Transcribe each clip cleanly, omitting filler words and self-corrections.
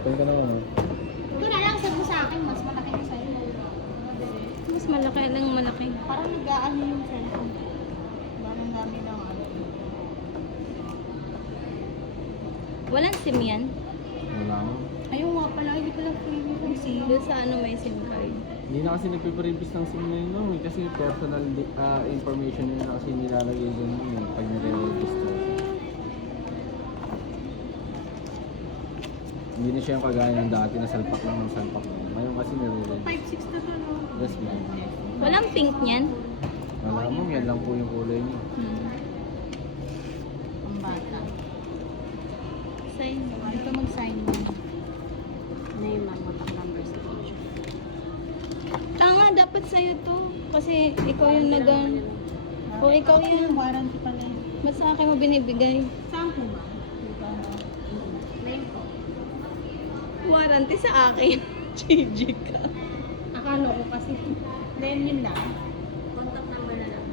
Open ka naman. Ito na lang, sabi mo sa akin, mas malaki na sa'yo. Mas malaki lang malaki. Parang nag-aano yung cellphone. Parang dami ng ano. Walang SIM yan. Wala mo. Ayun nga pala, hindi ko lang freebie kung sino. Doon sa ano may SIM card. Hindi na kasi nagpiprevious ng SIM na yun, no? Kasi personal information yun na kasi nilalagay dun pag nire-register. Hindi na siya yung kagaya ng dati na salpak lang ng salpak. Ngayon kasi nire-register. 5'6" na to, no? Yes, ma'am. Walang pink niyan. Wala mo, yan lang po yung kulay niya. Ang bata. Sign. Dito mag-sign mo. Name ang contact number sa picture. Tanga, dapat sa'yo to. Kasi ikaw yung nagan. O ikaw Ako yung... yung warranty pala yun. Ba't sa akin mo binibigay? Saan po ba? Dito ano? Name ko. Warranty sa akin. GG ka. Akala ko kasi. Then yun lang. Contact number na lang.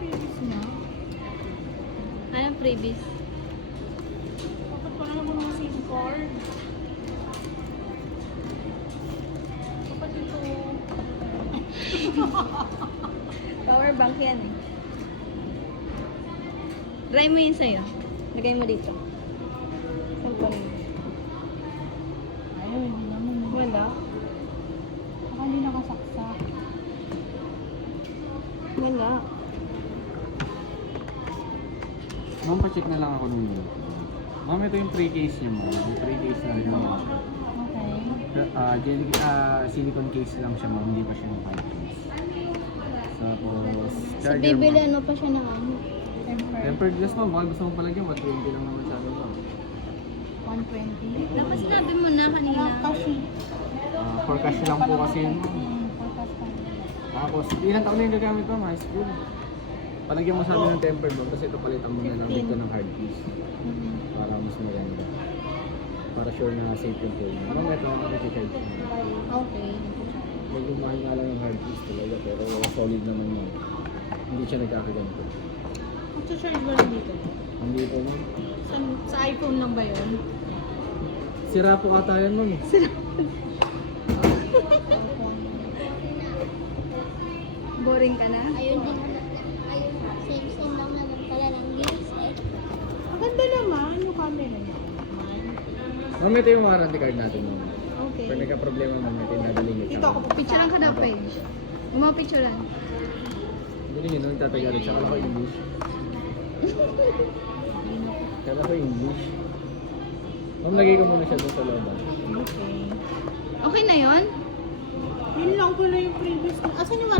Previous na. Anong freebies? Dapat pala naman ng SIM card. Dapat ito. Power bank yan eh. Try mo yun sa'yo. Lagay mo dito. Saan pa rin? Ayaw, hindi naman. Wala. Baka hindi nakasaksak. Wala. Ma'am, pa-check na lang ako nung yun. Ma'am, ito yung pre-case niyo, ma'am. Yung pre-case na rin naman siya. Okay. Silicone case lang siya, ma'am. Hindi pa siya yung pipe case. Tapos, Sa bibili ano pa siya ng ano? Tempered glass, ma'am. Baka gusto mo palagyan, 120 lang naman siya. 120. Dapat sinabi mo na kanina. Kasi. For cash lang po kasi yun, ma'am. Forecast pa. Tapos, ilang taon na yung gagamit, ma'am? High school. Palagyan mo sa amin ng tempered, ma'am. Kasi ito palitan mo na lang 15. dito ng hard piece. Para mas maganda. Para sure na safe yung phone. Ma'am, ito ang nag-charge. Okay. Medyo mahal nga lang yung hard piece talaga, pero solid naman yun. Hindi siya nagkakaganto. Mag-charge mo lang dito. Hindi po, ma'am. Sa iPhone lang ba yun? Sira po ata yan, ma'am. Boring ka na? Ayun din ayun, same lang naman pala ng games eh. Ang ganda naman yung camera niya. Ma'am, ito yung warranty card natin, ma'am. Okay. Pag nagka-problema, ma'am, ito yung nadaling ito. Dito ako Picturean ka na page. Yung mga picturean. Hindi nyo nung Tagalog, tsaka ako English. Tsaka ako English. Ma'am, lagay ko muna siya doon sa loob. Okay. Okay na yon? Yun lang pala yung previous. Asan yung warranty?